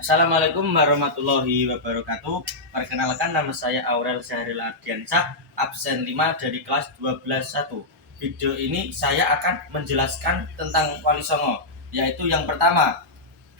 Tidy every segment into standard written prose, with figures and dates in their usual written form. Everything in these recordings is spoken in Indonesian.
Assalamualaikum warahmatullahi wabarakatuh. Perkenalkan, nama saya Aurel Syahril Ardiansyah, absen 5 dari kelas 12-1. Video ini saya akan menjelaskan tentang Wali Songo, yaitu yang pertama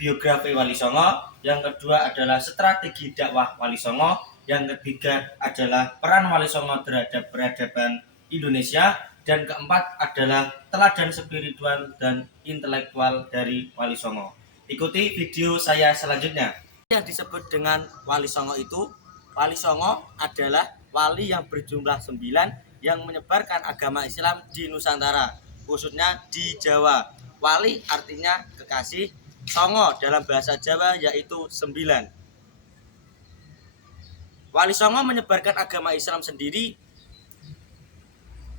biografi Wali Songo, yang kedua adalah strategi dakwah Wali Songo, yang ketiga adalah peran Wali Songo terhadap peradaban Indonesia, dan keempat adalah teladan spiritual dan intelektual dari Wali Songo. Ikuti video saya selanjutnya. Yang disebut dengan Wali Songo itu, Wali Songo adalah wali yang berjumlah 9 yang menyebarkan agama Islam di Nusantara, khususnya di Jawa. Wali artinya kekasih, Songo dalam bahasa Jawa yaitu 9. Wali Songo menyebarkan agama Islam sendiri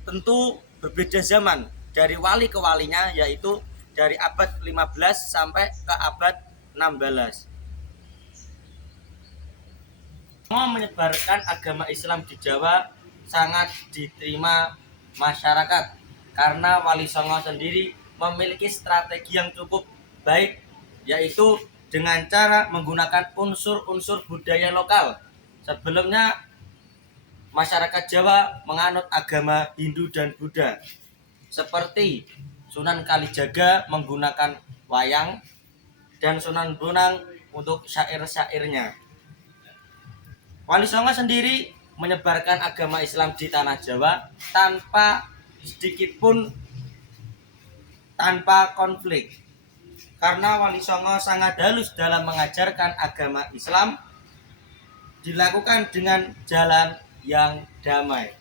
tentu berbeda zaman dari wali ke walinya, yaitu dari abad 15 sampai ke abad 16. Songo menyebarkan agama Islam di Jawa sangat diterima masyarakat karena Wali Songo sendiri memiliki strategi yang cukup baik, yaitu dengan cara menggunakan unsur-unsur budaya lokal. Sebelumnya masyarakat Jawa menganut agama Hindu dan Buddha, seperti Sunan Kalijaga menggunakan wayang dan Sunan Bonang untuk syair-syairnya. Wali Songo sendiri menyebarkan agama Islam di tanah Jawa tanpa konflik, karena Wali Songo sangat halus dalam mengajarkan agama Islam, dilakukan dengan jalan yang damai.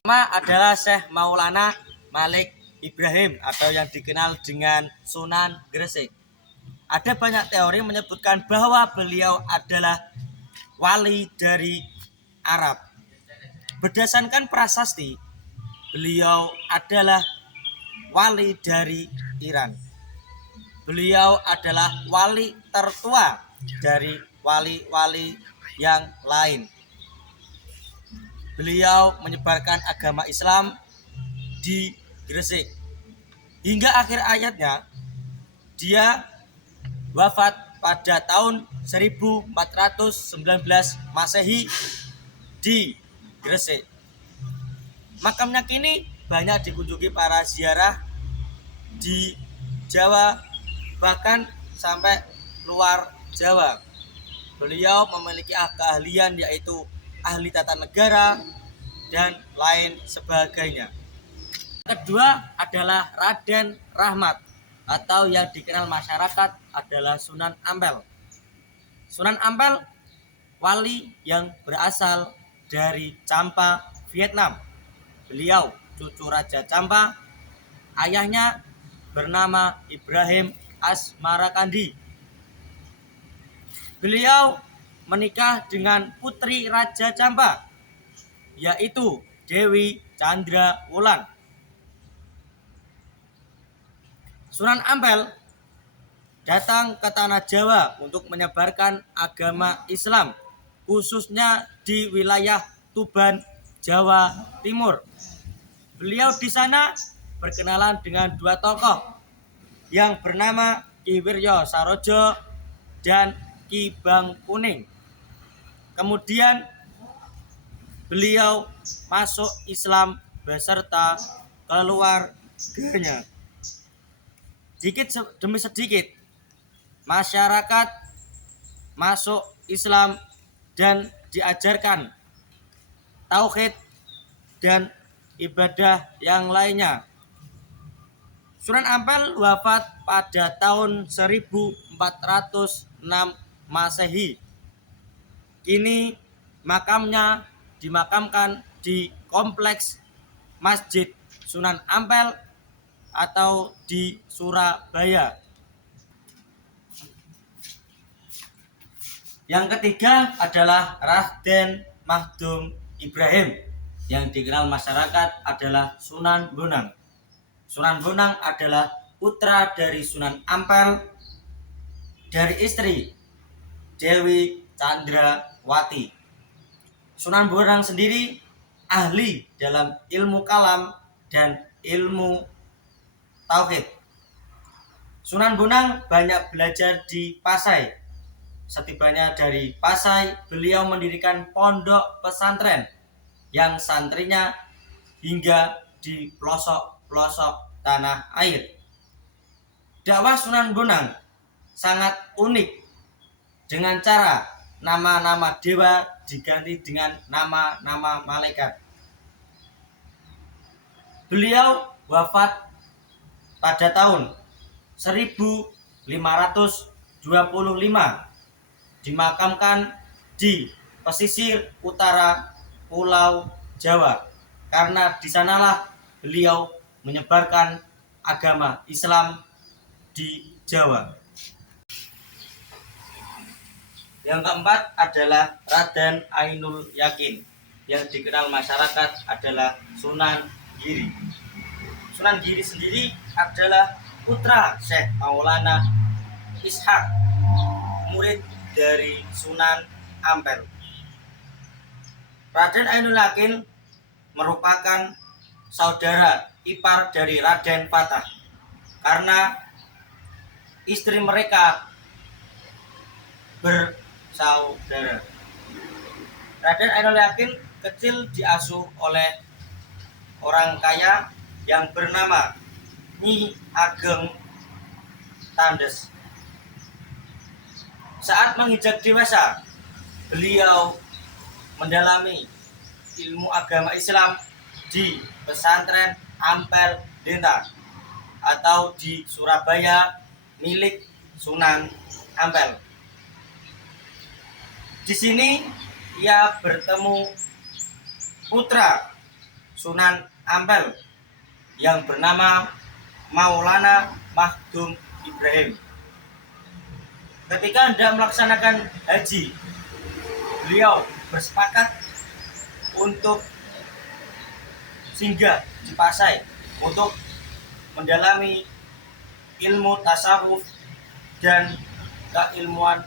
Pertama adalah Syekh Maulana Malik Ibrahim atau yang dikenal dengan Sunan Gresik. Ada banyak teori menyebutkan bahwa beliau adalah wali dari Arab. Berdasarkan prasasti, beliau adalah wali dari Iran. Beliau adalah wali tertua dari wali-wali yang lain. Beliau menyebarkan agama Islam di Gresik. Hingga akhir hayatnya, dia wafat pada tahun 1419 Masehi di Gresik. Makamnya kini banyak dikunjungi para ziarah di Jawa, bahkan sampai luar Jawa. Beliau memiliki keahlian yaitu ahli tata negara dan lain sebagainya. Kedua adalah Raden Rahmat atau yang dikenal masyarakat adalah Sunan Ampel. Sunan Ampel wali yang berasal dari Champa, Vietnam. Beliau cucu Raja Champa, ayahnya bernama Ibrahim Asmarakandi. Beliau menikah dengan putri Raja Champa, yaitu Dewi Chandrawulan. Sunan Ampel datang ke tanah Jawa untuk menyebarkan agama Islam, khususnya di wilayah Tuban, Jawa Timur. Beliau di sana berkenalan dengan dua tokoh yang bernama Ki Wiryo Sarojo dan Ki Bangkuning. Kemudian beliau masuk Islam beserta keluarganya. Sedikit demi sedikit masyarakat masuk Islam dan diajarkan tauhid dan ibadah yang lainnya. Sunan Ampel wafat pada tahun 1406 Masehi. Kini makamnya dimakamkan di kompleks Masjid Sunan Ampel atau di Surabaya. Yang ketiga adalah Raden Mahdum Ibrahim, yang dikenal masyarakat adalah Sunan Bonang. Sunan Bonang adalah putra dari Sunan Ampel dari istri Dewi Chandrawati. Sunan Bonang sendiri ahli dalam ilmu kalam dan ilmu tauhid. Sunan Bonang banyak belajar di Pasai. setibanya dari Pasai, beliau mendirikan pondok pesantren yang santrinya hingga di pelosok-pelosok tanah air. Dakwah Sunan Bonang sangat unik dengan cara nama-nama dewa diganti dengan nama-nama malaikat. Beliau wafat pada tahun 1525, dimakamkan di pesisir utara Pulau Jawa, karena di sanalah beliau menyebarkan agama Islam di Jawa. Yang keempat adalah Raden Ainul Yakin, yang dikenal masyarakat adalah Sunan Giri. Sunan Giri sendiri adalah putra Syekh Maulana Ishak, murid dari Sunan Ampel. Raden Ainul Yakin merupakan saudara ipar dari Raden Fatah, karena istri mereka bersaudara. Raden Ainul Yakin kecil diasuh oleh orang kaya yang bernama Nyi Ageng Tandes. Saat menginjak dewasa, beliau mendalami ilmu agama Islam di pesantren Ampel Denta atau di Surabaya milik Sunan Ampel. Di sini ia bertemu putra Sunan Ampel yang bernama Maulana Mahdum Ibrahim. Ketika hendak melaksanakan haji, beliau bersepakat untuk singgah di Pasai untuk mendalami ilmu tasawuf dan keilmuan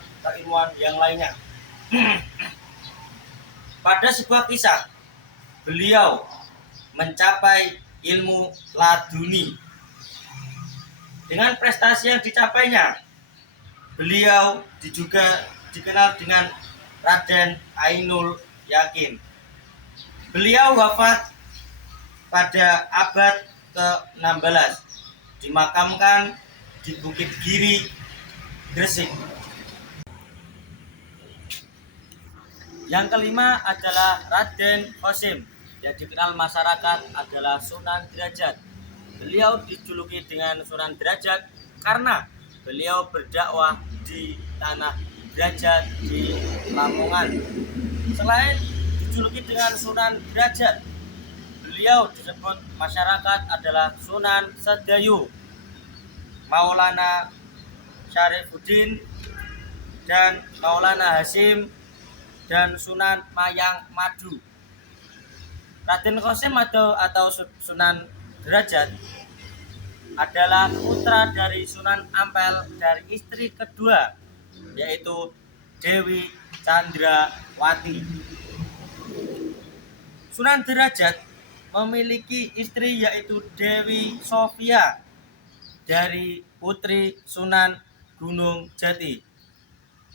yang lainnya. Pada sebuah kisah, beliau mencapai ilmu laduni. Dengan prestasi yang dicapainya, beliau juga dikenal dengan Raden Ainul Yakin. Beliau wafat pada abad ke-16, dimakamkan di Bukit Giri, Gresik. Yang kelima adalah Raden Qasim, yang dikenal masyarakat adalah Sunan Derajat. Beliau dijuluki dengan Sunan Derajat karena beliau berdakwah di tanah Derajat di Lamongan. Selain dijuluki dengan Sunan Derajat, beliau disebut masyarakat adalah Sunan Sedayu, Maulana Syarifuddin, dan Maulana Hasim, dan Sunan Mayang Madu. Raden Qasim atau Sunan Derajat adalah putra dari Sunan Ampel dari istri kedua, yaitu Dewi Chandrawati. Sunan Derajat memiliki istri yaitu Dewi Sofia dari putri Sunan Gunung Jati.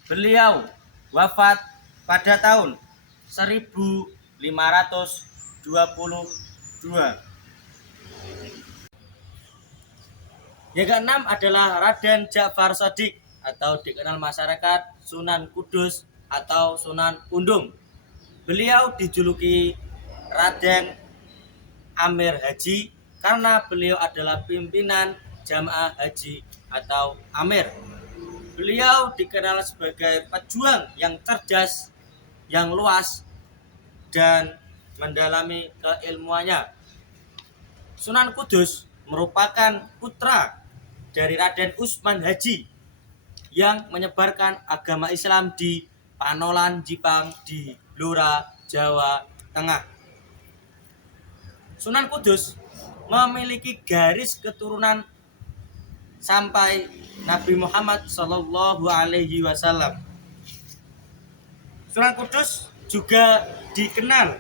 Beliau wafat pada tahun 1522. Yang keenam adalah Raden Ja'far Shadiq atau dikenal masyarakat Sunan Kudus atau Sunan Undung. Beliau dijuluki Raden Amir Haji karena beliau adalah pimpinan jamaah haji atau Amir. Beliau dikenal sebagai pejuang yang cerdas, yang luas, dan mendalami keilmuannya. Sunan Kudus merupakan putra dari Raden Usman Haji yang menyebarkan agama Islam di Panolan Jipang di Blora, Jawa Tengah. Sunan Kudus memiliki garis keturunan sampai Nabi Muhammad SAW. Sunan Kudus juga dikenal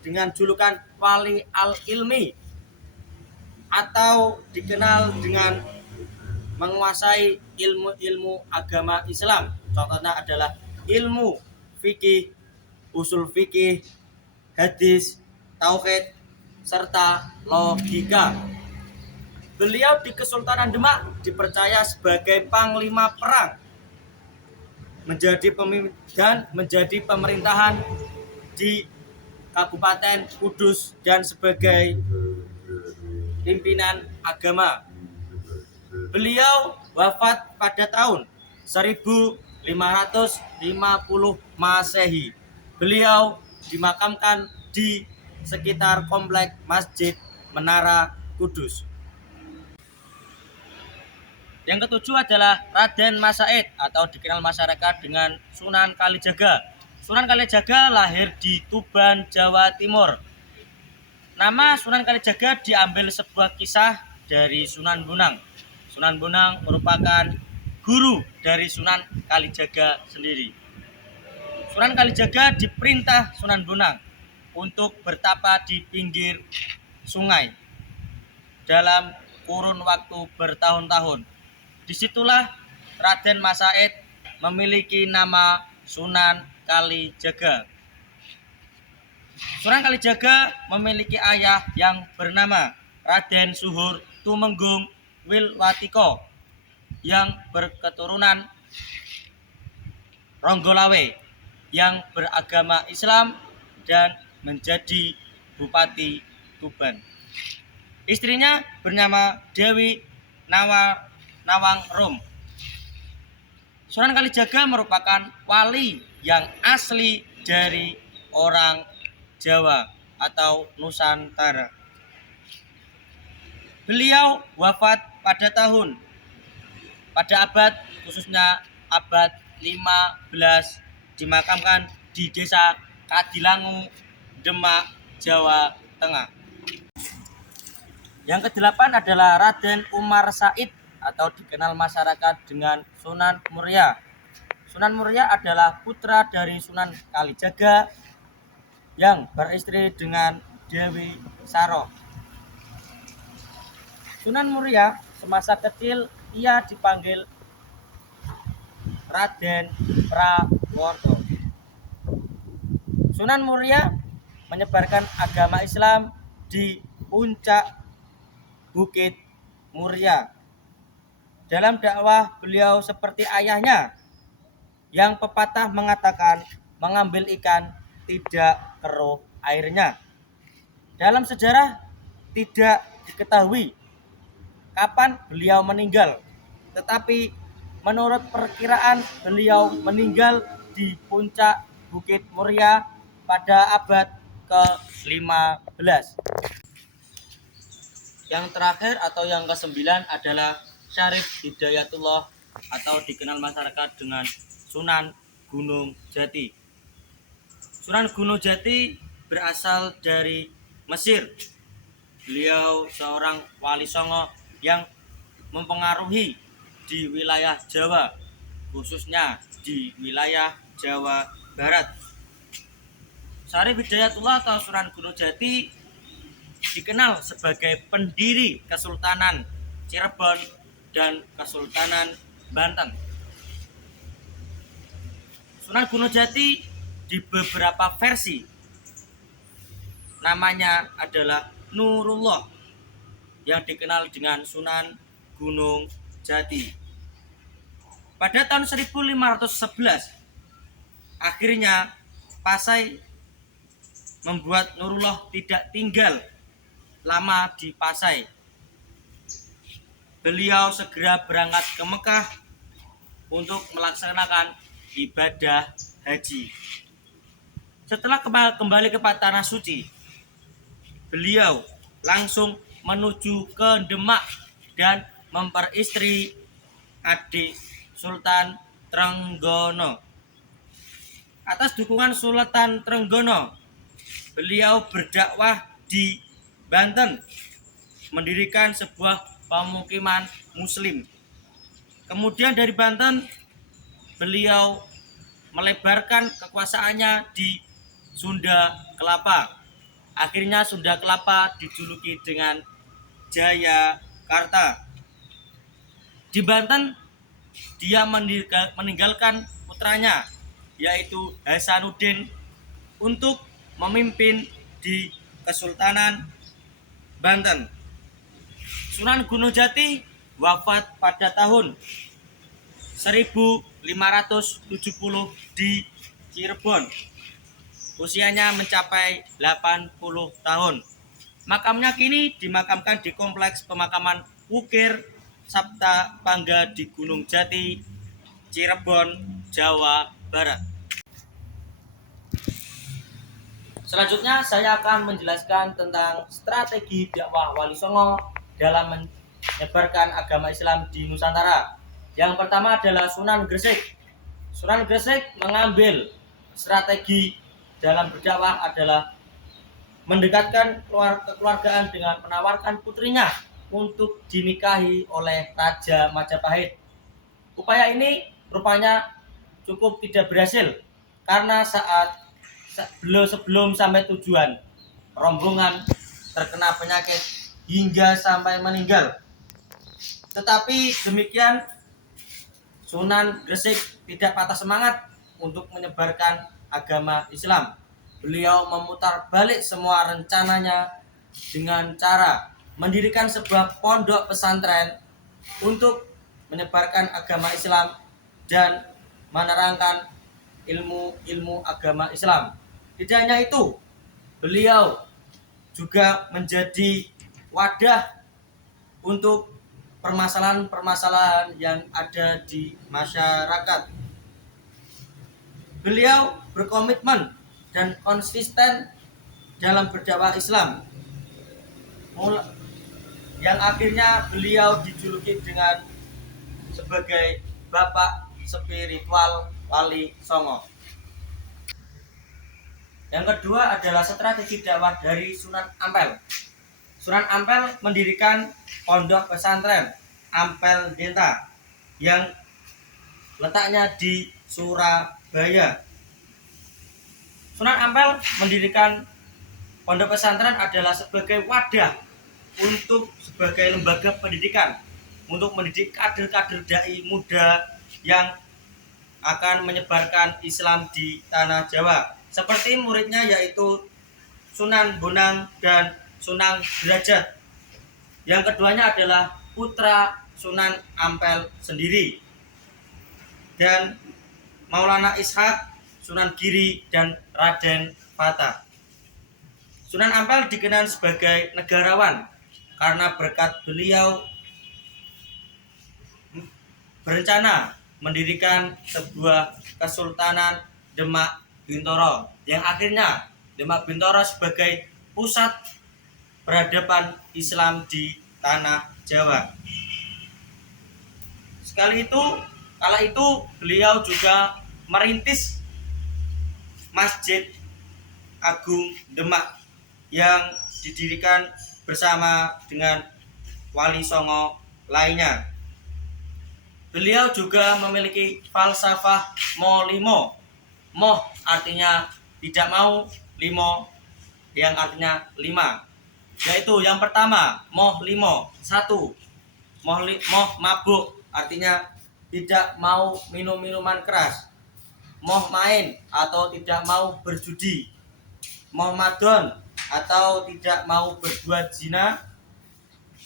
dengan julukan Wali Al-Ilmi atau dikenal dengan menguasai ilmu-ilmu agama Islam. Contohnya adalah ilmu fikih, usul fikih, hadis, tauhid, serta logika. Beliau di Kesultanan Demak dipercaya sebagai panglima perang, menjadi pemimpin dan menjadi pemerintahan di Kabupaten Kudus dan sebagai pimpinan agama. Beliau wafat pada tahun 1550 Masehi. Beliau dimakamkan di sekitar komplek Masjid Menara Kudus. Yang ketujuh adalah Raden Mas Said atau dikenal masyarakat dengan Sunan Kalijaga. Sunan Kalijaga lahir di Tuban, Jawa Timur. Nama Sunan Kalijaga diambil sebuah kisah dari Sunan Bonang. Sunan Bonang merupakan guru dari Sunan Kalijaga sendiri. Sunan Kalijaga diperintah Sunan Bonang untuk bertapa di pinggir sungai dalam kurun waktu bertahun-tahun. Disitulah Raden Mas Said memiliki nama Sunan Kalijaga. Sunan Kalijaga memiliki ayah yang bernama Raden Suhur Tumenggung Wilwatiko yang berketurunan Ronggolawe yang beragama Islam dan menjadi Bupati Tuban. Istrinya bernama Dewi Nawang Rum. Sunan Kalijaga merupakan wali yang asli dari orang Jawa atau Nusantara. Beliau wafat pada abad khususnya abad 15, dimakamkan di Desa Kadilangu, Demak, Jawa Tengah. Yang kedelapan adalah Raden Umar Said atau dikenal masyarakat dengan Sunan Muria. Sunan Muria adalah putra dari Sunan Kalijaga yang beristri dengan Dewi Saro. Sunan Muria semasa kecil ia dipanggil Raden Prawoto. Sunan Muria menyebarkan agama Islam di puncak Bukit Muria. Dalam dakwah beliau seperti ayahnya yang pepatah mengatakan mengambil ikan tidak keruh airnya. Dalam sejarah tidak diketahui kapan beliau meninggal, tetapi menurut perkiraan beliau meninggal di puncak Bukit Muria pada abad ke-15. Yang terakhir atau yang ke-9 adalah Syarif Hidayatullah atau dikenal masyarakat dengan Sunan Gunung Jati. Sunan Gunung Jati berasal dari Mesir. Beliau seorang wali songo yang mempengaruhi di wilayah Jawa, khususnya di wilayah Jawa Barat. Syarif Hidayatullah atau Sunan Gunung Jati dikenal sebagai pendiri Kesultanan Cirebon dan Kesultanan Banten. Sunan Gunung Jati di beberapa versi namanya adalah Nurullah yang dikenal dengan Sunan Gunung Jati. Pada tahun 1511 akhirnya Pasai membuat Nurullah tidak tinggal lama di Pasai. Beliau segera berangkat ke Mekah untuk melaksanakan ibadah haji. Setelah kembali ke Tanah Suci, beliau langsung menuju ke Demak dan memperistri adik Sultan Trenggono. Atas dukungan Sultan Trenggono, beliau berdakwah di Banten, mendirikan sebuah pemukiman Muslim. Kemudian dari Banten, beliau melebarkan kekuasaannya di Sunda Kelapa. Akhirnya Sunda Kelapa dijuluki dengan Jayakarta. Di Banten dia meninggalkan putranya yaitu Hasanuddin untuk memimpin di Kesultanan Banten. Sunan Gunung Jati wafat pada tahun 1570 di Cirebon. Usianya mencapai 80 tahun. Makamnya kini dimakamkan di Kompleks Pemakaman Wukir Sabta Pangga di Gunung Jati, Cirebon, Jawa Barat. Selanjutnya saya akan menjelaskan tentang strategi dakwah Wali Songo dalam menyebarkan agama Islam di Nusantara. Yang pertama adalah Sunan Gresik. Sunan Gresik mengambil strategi dalam berdakwah adalah mendekatkan kekeluargaan dengan menawarkan putrinya untuk dinikahi oleh Raja Majapahit. Upaya ini rupanya cukup tidak berhasil karena sebelum sampai tujuan, rombongan terkena penyakit hingga sampai meninggal. Tetapi demikian, Sunan Gresik tidak patah semangat untuk menyebarkan agama Islam. Beliau memutar balik semua rencananya dengan cara mendirikan sebuah pondok pesantren untuk menyebarkan agama Islam dan menerangkan ilmu agama Islam. Tidak hanya itu, beliau juga menjadi wadah untuk permasalahan-permasalahan yang ada di masyarakat. Beliau berkomitmen dan konsisten dalam berdakwah Islam, yang akhirnya beliau dijuluki dengan sebagai Bapak Spiritual Wali Songo. Yang kedua adalah strategi dakwah dari Sunan Ampel. Sunan Ampel mendirikan pondok pesantren Ampel Denta yang letaknya di Surabaya. Sunan Ampel mendirikan pondok pesantren adalah sebagai wadah untuk sebagai lembaga pendidikan untuk mendidik kader-kader dai muda yang akan menyebarkan Islam di tanah Jawa. Seperti muridnya yaitu Sunan Bonang dan Sunan Derajat. Yang keduanya adalah putra Sunan Ampel sendiri. Dan Maulana Ishak, Sunan Giri, dan Raden Fata. Sunan Ampel dikenal sebagai negarawan karena berkat beliau berencana mendirikan sebuah Kesultanan Demak Bintoro yang akhirnya Demak Bintoro sebagai pusat peradaban Islam di tanah Jawa. Kala itu beliau juga merintis Masjid Agung Demak yang didirikan bersama dengan Wali Songo lainnya. Beliau juga memiliki falsafah Molimo. Moh artinya tidak mau, limo yang artinya 5. Yaitu yang pertama, moh limo, 1. Moh mabuk artinya tidak mau minum minuman keras. Moh main atau tidak mau berjudi. Moh madon atau tidak mau berbuat zina.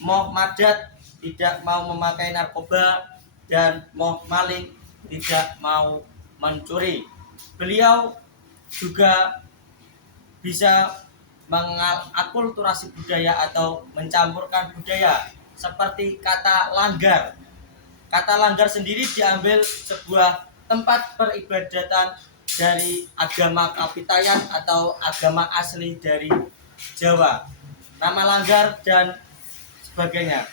Moh madat tidak mau memakai narkoba, dan moh maling tidak mau mencuri. Beliau juga bisa mengakulturasi budaya atau mencampurkan budaya seperti kata langgar. Kata langgar sendiri diambil sebuah tempat peribadatan dari agama Kapitayan atau agama asli dari Jawa. Nama langgar dan sebagainya.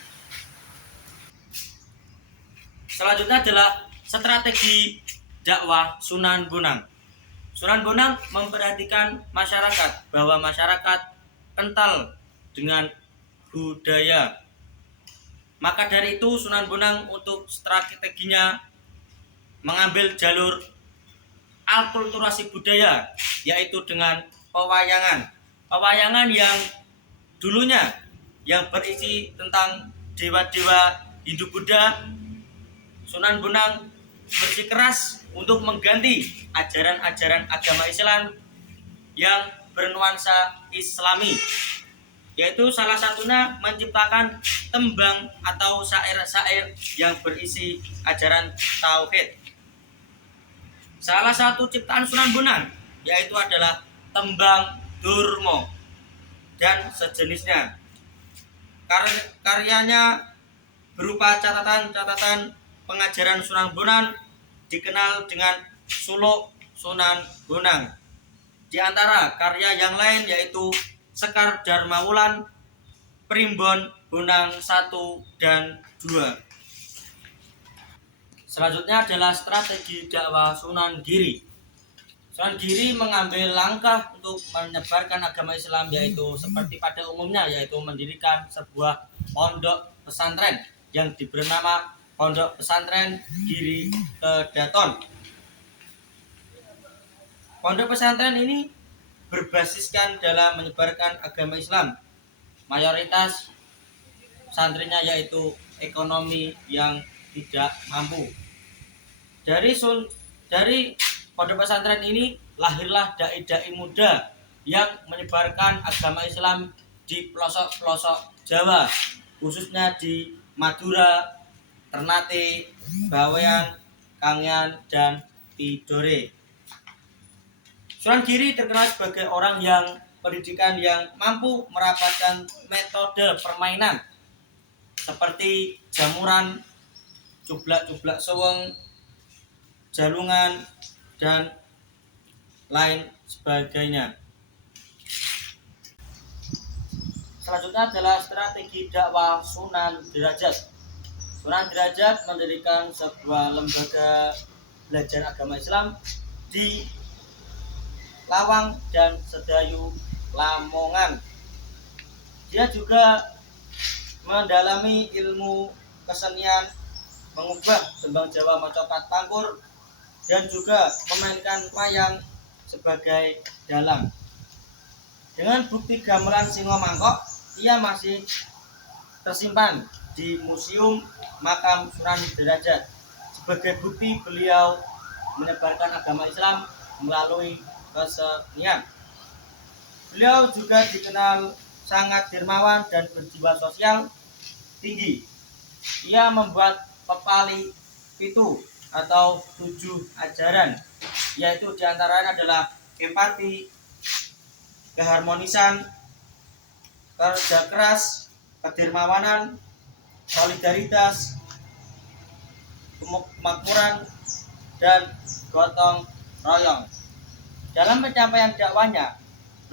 Selanjutnya adalah strategi dakwah Sunan Bonang. Sunan Bonang memperhatikan masyarakat bahwa masyarakat kental dengan budaya. Maka dari itu Sunan Bonang untuk strateginya mengambil jalur akulturasi budaya, yaitu dengan pewayangan. Pewayangan yang dulunya yang berisi tentang dewa-dewa Hindu Buddha Sunan Bonang bersikeras untuk mengganti ajaran-ajaran agama Islam yang bernuansa Islami, yaitu salah satunya menciptakan tembang atau syair-syair yang berisi ajaran tauhid. Salah satu ciptaan Sunan Bonang yaitu adalah tembang Durmo dan sejenisnya. Karyanya berupa catatan-catatan pengajaran Sunan Bonang dikenal dengan suluk Sunan Bonang. Di antara karya yang lain yaitu Sekar Dharma Wulan, Primbon Bonang 1 dan 2. Selanjutnya adalah strategi dakwah Sunan Giri. Sunan Giri mengambil langkah untuk menyebarkan agama Islam, yaitu seperti pada umumnya, yaitu mendirikan sebuah pondok pesantren yang diberi nama Pondok Pesantren Giri Kedaton. Pondok pesantren ini berbasiskan dalam menyebarkan agama Islam. Mayoritas santrinya yaitu ekonomi yang tidak mampu. Dari pondok pesantren ini lahirlah dai-dai muda yang menyebarkan agama Islam di pelosok-pelosok Jawa, khususnya di Madura, Ternate, Bawean, Kangean, dan Tidore. Sunan Giri terkenal sebagai orang yang pendidikan yang mampu merapatkan metode permainan seperti jamuran, cublak-cublak seweng, jalungan, dan lain sebagainya. Selanjutnya adalah strategi dakwah Sunan Derajat. Sunan Derajat mendirikan sebuah lembaga belajar agama Islam di Lawang dan Sedayu, Lamongan. Dia juga mendalami ilmu kesenian, mengubah tembang Jawa Macapat Pangkur, dan juga memainkan wayang sebagai dalang. Dengan bukti gamelan Singo Mangkok, ia masih tersimpan di Museum Makam Sunan Derajat sebagai bukti beliau menyebarkan agama Islam melalui kesenian. Beliau juga dikenal sangat dermawan dan berjiwa sosial tinggi. Ia membuat pepali pitu atau 7 ajaran, yaitu diantaranya adalah empati, keharmonisan, kerja keras, kedermawanan, solidaritas, kemakmuran, dan gotong royong. Dalam pencapaian dakwahnya,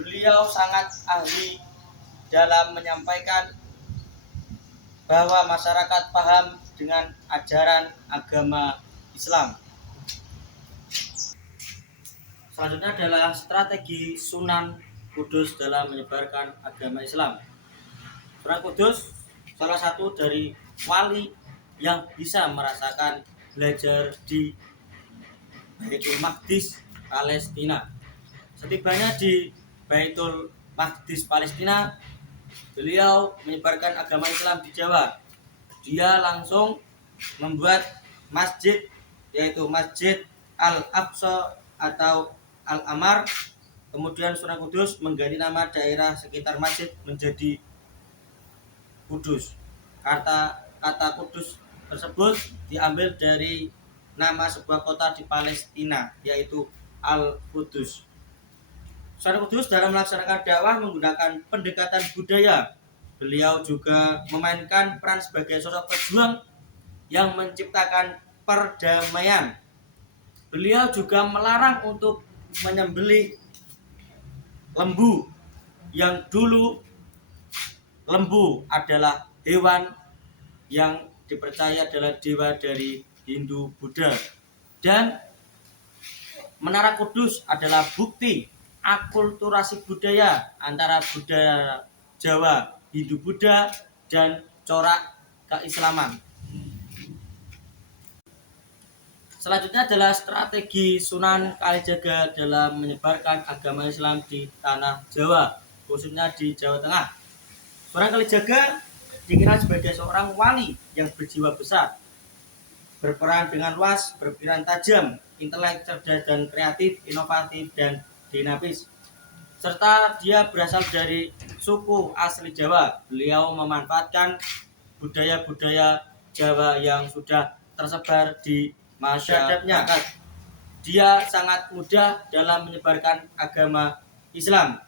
beliau sangat ahli dalam menyampaikan bahwa masyarakat paham dengan ajaran agama Islam. Selanjutnya adalah strategi Sunan Kudus dalam menyebarkan agama Islam. Sunan Kudus salah satu dari wali yang bisa merasakan belajar di Baitul Maqdis, Palestina. Setibanya di Baitul Maqdis, Palestina, beliau menyebarkan agama Islam di Jawa. Dia langsung membuat masjid, yaitu Masjid Al-Aqsa atau Al-Amar. Kemudian Sunan Kudus mengganti nama daerah sekitar masjid menjadi Kudus. Kata Kudus tersebut diambil dari nama sebuah kota di Palestina, yaitu Al-Qudus. Sunan Kudus dalam melaksanakan dakwah menggunakan pendekatan budaya. Beliau juga memainkan peran sebagai sosok pejuang yang menciptakan perdamaian. Beliau juga melarang untuk menyembelih lembu, yang dulu lembu adalah hewan yang dipercaya adalah dewa dari Hindu Buddha, dan Menara Kudus adalah bukti akulturasi budaya antara budaya Jawa, Hindu Buddha, dan corak keislaman. Selanjutnya adalah strategi Sunan Kalijaga dalam menyebarkan agama Islam di tanah Jawa, khususnya di Jawa Tengah. Sunan Kalijaga dikenal sebagai seorang wali yang berjiwa besar. berperan dengan luas, berpikiran tajam, intelek cerdas dan kreatif, inovatif dan dinamis. Serta dia berasal dari suku asli Jawa. Beliau memanfaatkan budaya-budaya Jawa yang sudah tersebar di masyarakat. Dia sangat mudah dalam menyebarkan agama Islam,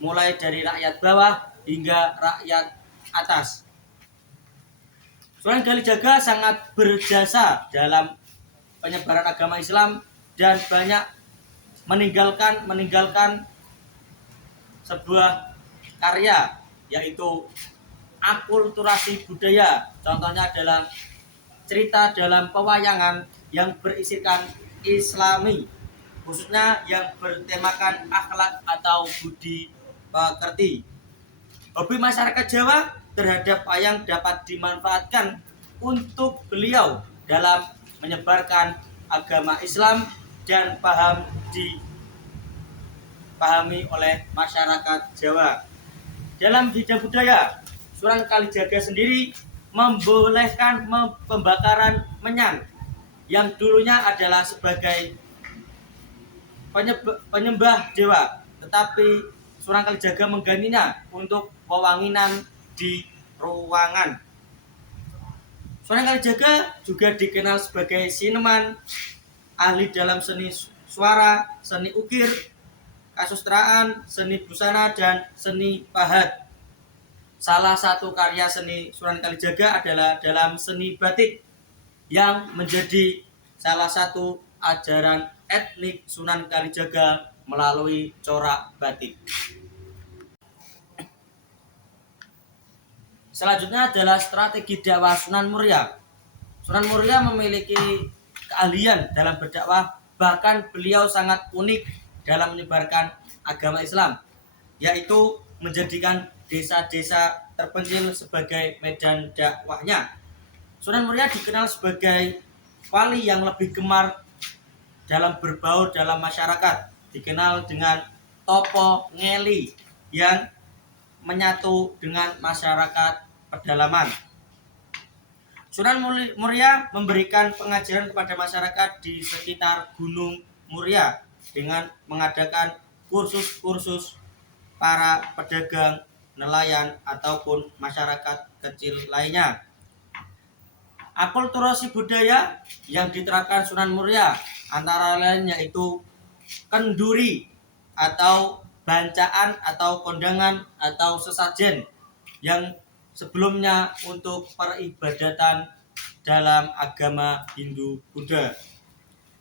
mulai dari rakyat bawah hingga rakyat atas. Sunan Kalijaga sangat berjasa dalam penyebaran agama Islam dan banyak meninggalkan sebuah karya, yaitu akulturasi budaya. Contohnya adalah cerita dalam pewayangan yang berisikan Islami, khususnya yang bertemakan akhlak atau budi pekerti. Hobi masyarakat Jawa terhadap wayang dapat dimanfaatkan untuk beliau dalam menyebarkan agama Islam dan dipahami oleh masyarakat Jawa. Dalam bidang budaya, Sunan Kalijaga sendiri membolehkan pembakaran menyan yang dulunya adalah sebagai penyembah dewa, tetapi Sunan Kalijaga menggantinya untuk wewanginan di ruangan. Sunan Kalijaga juga dikenal sebagai seniman, ahli dalam seni suara, seni ukir, kasustraan, seni busana, dan seni pahat. Salah satu karya seni Sunan Kalijaga adalah dalam seni batik, yang menjadi salah satu ajaran etnik Sunan Kalijaga melalui corak batik. Selanjutnya adalah strategi dakwah Sunan Muria. Sunan Muria memiliki keahlian dalam berdakwah, bahkan beliau sangat unik dalam menyebarkan agama Islam, yaitu menjadikan desa-desa terpencil sebagai medan dakwahnya. Sunan Muria dikenal sebagai wali yang lebih gemar dalam berbaur dalam masyarakat, dikenal dengan topo ngeli yang menyatu dengan masyarakat pedalaman. Sunan Muria memberikan pengajaran kepada masyarakat di sekitar Gunung Muria dengan mengadakan kursus-kursus para pedagang, nelayan, ataupun masyarakat kecil lainnya. Akulturasi budaya yang diterapkan Sunan Muria antara lain yaitu kenduri atau bancaan atau kondangan atau sesajen yang sebelumnya untuk peribadatan dalam agama Hindu Buddha,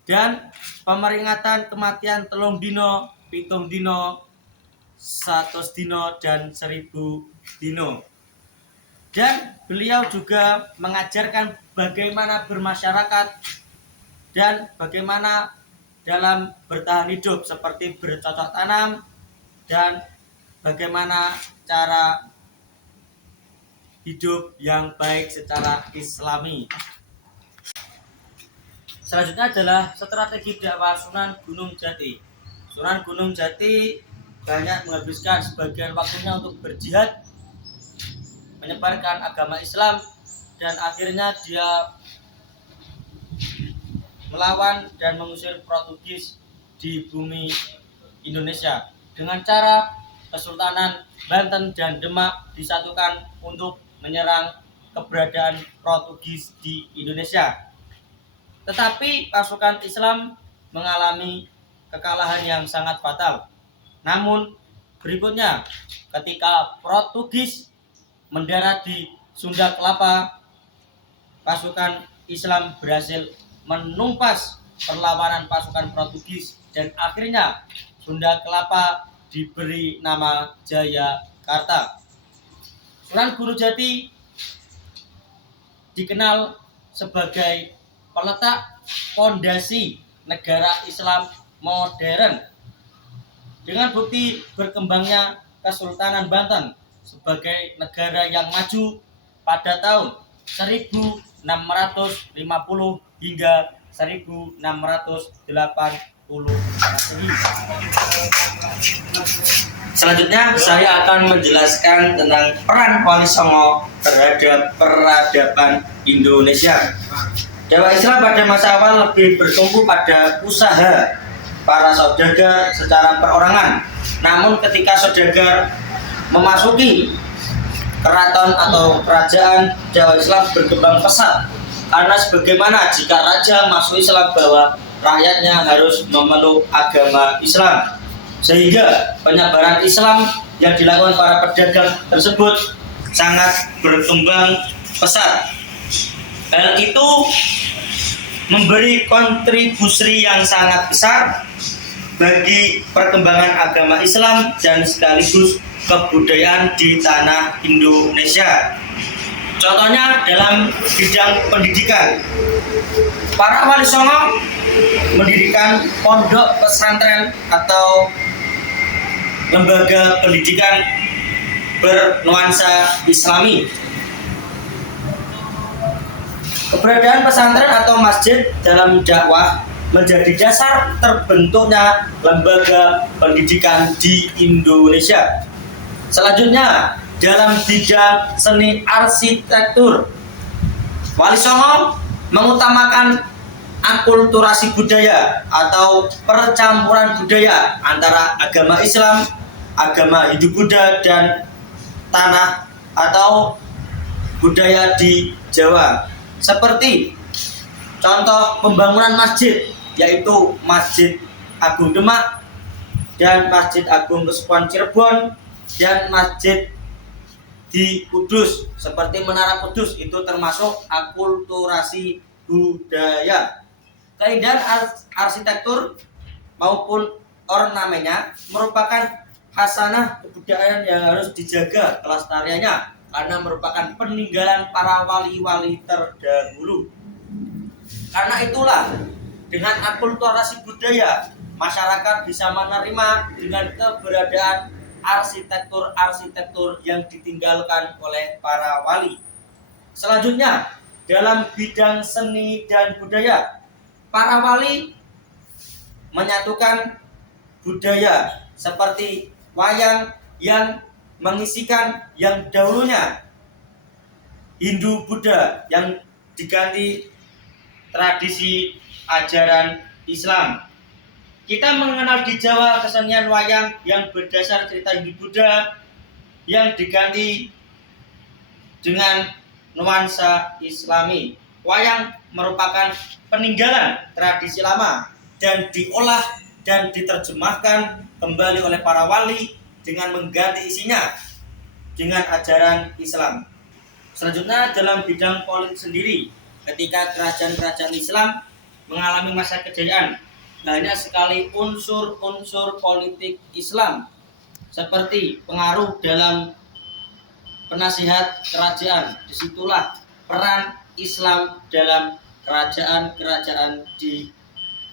dan pemeringatan kematian 3 dino, 7 dino, 100 dino, dan 1000 dino. Dan beliau juga mengajarkan bagaimana bermasyarakat dan bagaimana dalam bertahan hidup, seperti bercocok tanam dan bagaimana cara hidup yang baik secara Islami. Selanjutnya adalah strategi dakwah Sunan Gunung Jati. Sunan Gunung Jati banyak menghabiskan sebagian waktunya untuk berjihad, menyebarkan agama Islam, dan akhirnya dia melawan dan mengusir Portugis di bumi Indonesia dengan cara Kesultanan Banten dan Demak disatukan untuk menyerang keberadaan Portugis di Indonesia. Tetapi pasukan Islam mengalami kekalahan yang sangat fatal. Namun berikutnya, ketika Portugis mendarat di Sunda Kelapa, pasukan Islam berhasil menumpas perlawanan pasukan Portugis dan akhirnya Sunda Kelapa diberi nama Jayakarta. Sunan Gunung Jati dikenal sebagai peletak fondasi negara Islam modern dengan bukti berkembangnya Kesultanan Banten sebagai negara yang maju pada tahun 1650 hingga 1680. Selanjutnya saya akan menjelaskan tentang peran Wali Songo terhadap peradaban Indonesia. Dakwah Islam pada masa awal lebih bertumpu pada usaha para saudagar secara perorangan. Namun ketika saudagar memasuki keraton atau kerajaan, dakwah Islam berkembang pesat. Karena sebagaimana jika raja masuk Islam bahwa rakyatnya harus memeluk agama Islam, sehingga penyebaran Islam yang dilakukan para pedagang tersebut sangat berkembang pesat. Hal itu memberi kontribusi yang sangat besar bagi perkembangan agama Islam dan sekaligus kebudayaan di tanah Indonesia. Contohnya dalam bidang pendidikan, para wali songo mendirikan pondok pesantren atau lembaga pendidikan bernuansa Islami. Keberadaan pesantren atau masjid dalam dakwah menjadi dasar terbentuknya lembaga pendidikan di Indonesia. Selanjutnya, dalam bidang seni arsitektur, Wali Songo mengutamakan akulturasi budaya atau percampuran budaya antara agama Islam, agama Hindu-Buddha, dan tanah atau budaya di Jawa. Seperti contoh pembangunan masjid, yaitu Masjid Agung Demak dan Masjid Agung Kesukuan Cirebon, dan masjid di Kudus seperti Menara Kudus, itu termasuk akulturasi budaya. Keindahan arsitektur maupun ornamennya merupakan khasanah kebudayaan yang harus dijaga kelestariannya, karena merupakan peninggalan para wali-wali terdahulu. Karena itulah, dengan akulturasi budaya, masyarakat bisa menerima dengan keberadaan arsitektur-arsitektur yang ditinggalkan oleh para wali. Selanjutnya, dalam bidang seni dan budaya, para wali menyatukan budaya seperti wayang yang mengisikan yang dahulunya Hindu-Buddha yang diganti tradisi ajaran Islam. Kita mengenal di Jawa kesenian wayang yang berdasar cerita Hindu-Buddha yang diganti dengan nuansa Islami. Wayang merupakan peninggalan tradisi lama dan diolah dan diterjemahkan kembali oleh para wali dengan mengganti isinya dengan ajaran Islam. Selanjutnya, dalam bidang politik sendiri, ketika kerajaan-kerajaan Islam mengalami masa kejayaan, banyak sekali unsur-unsur politik Islam seperti pengaruh dalam penasihat kerajaan. Disitulah peran Islam dalam kerajaan-kerajaan di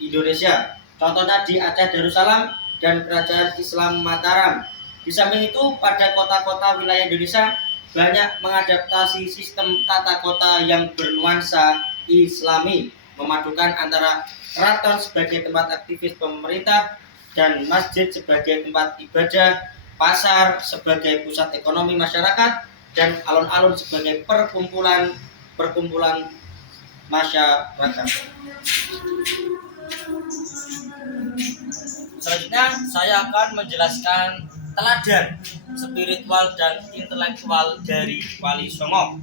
Indonesia. Contohnya di Aceh Darussalam dan Kerajaan Islam Mataram. Di samping itu, pada kota-kota wilayah Indonesia banyak mengadaptasi sistem tata kota yang bernuansa Islami, memadukan antara keraton sebagai tempat aktivis pemerintah dan masjid sebagai tempat ibadah, pasar sebagai pusat ekonomi masyarakat, dan alun-alun sebagai perkumpulan masyarakat. Selanjutnya, saya akan menjelaskan teladan spiritual dan intelektual dari Wali Songo.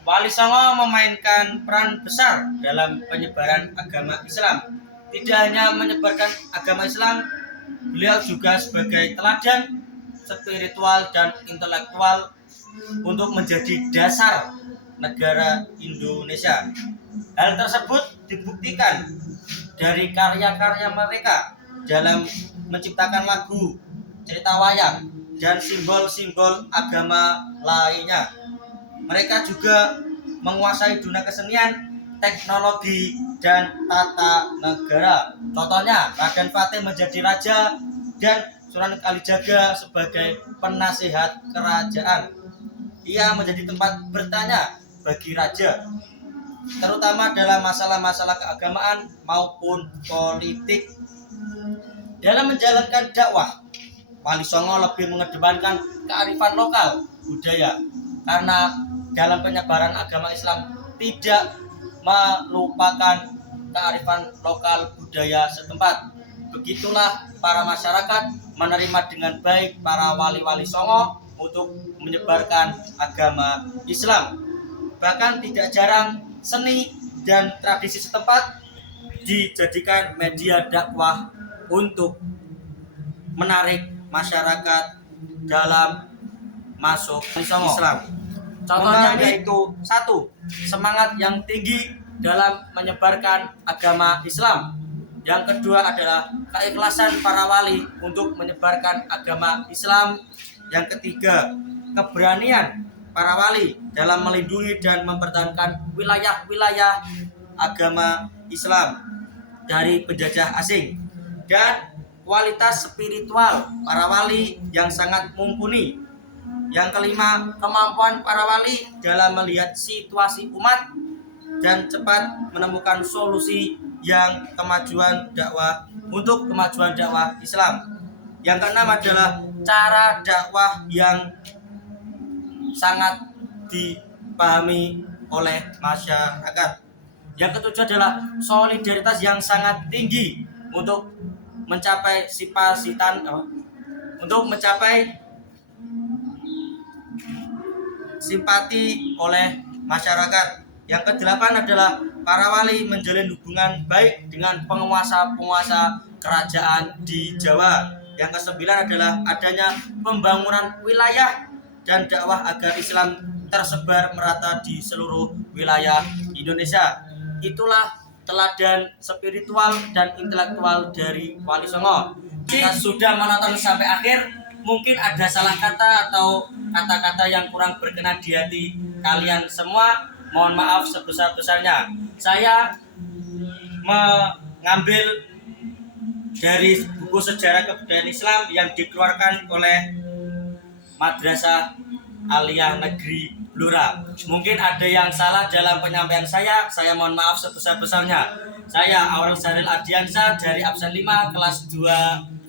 Wali Songo memainkan peran besar dalam penyebaran agama Islam. Tidak hanya menyebarkan agama Islam, beliau juga sebagai teladan spiritual dan intelektual untuk menjadi dasar negara Indonesia. Hal tersebut dibuktikan dari karya-karya mereka dalam menciptakan lagu, cerita wayang, dan simbol-simbol agama lainnya. Mereka juga menguasai dunia kesenian, teknologi, dan tata negara. Contohnya, Raden Fatih menjadi raja dan Sunan Kalijaga sebagai penasihat kerajaan. Ia menjadi tempat bertanya bagi raja, terutama dalam masalah-masalah keagamaan maupun politik. Dalam menjalankan dakwah, Wali Songo lebih mengedepankan kearifan lokal budaya, karena dalam penyebaran agama Islam tidak melupakan kearifan lokal budaya setempat. Begitulah para masyarakat menerima dengan baik para wali-wali Songo untuk menyebarkan agama Islam. Bahkan tidak jarang seni dan tradisi setempat dijadikan media dakwah untuk menarik masyarakat dalam masuk Islam. Contohnya yaitu satu, semangat yang tinggi dalam menyebarkan agama Islam. Yang kedua adalah keikhlasan para wali untuk menyebarkan agama Islam. Yang ketiga, keberanian para wali dalam melindungi dan mempertahankan wilayah-wilayah agama Islam dari penjajah asing. Dan kualitas spiritual para wali yang sangat mumpuni. Yang kelima, kemampuan para wali dalam melihat situasi umat dan cepat menemukan solusi yang kemajuan dakwah untuk kemajuan dakwah Islam. Yang keenam adalah cara dakwah yang sangat dipahami oleh masyarakat. Yang ketujuh adalah solidaritas yang sangat tinggi untuk mencapai simpati oleh masyarakat. Yang kedelapan adalah para wali menjalin hubungan baik dengan penguasa-penguasa kerajaan di Jawa. Yang kesembilan adalah adanya pembangunan wilayah dan dakwah agar Islam tersebar merata di seluruh wilayah Indonesia. Itulah teladan spiritual dan intelektual dari Wali Songo. Kita sudah menonton sampai akhir. Mungkin ada salah kata atau kata-kata yang kurang berkenan di hati kalian semua. Mohon maaf sebesar-besarnya. Saya mengambil dari buku sejarah kebudayaan Islam yang dikeluarkan oleh Madrasah Aliyah Negeri Blora. Mungkin ada yang salah dalam penyampaian saya mohon maaf sebesar-besarnya. Saya Aurel Syahril Ardiansyah dari absen 5 kelas 12 1.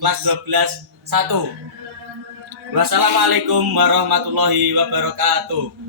Wassalamualaikum warahmatullahi wabarakatuh.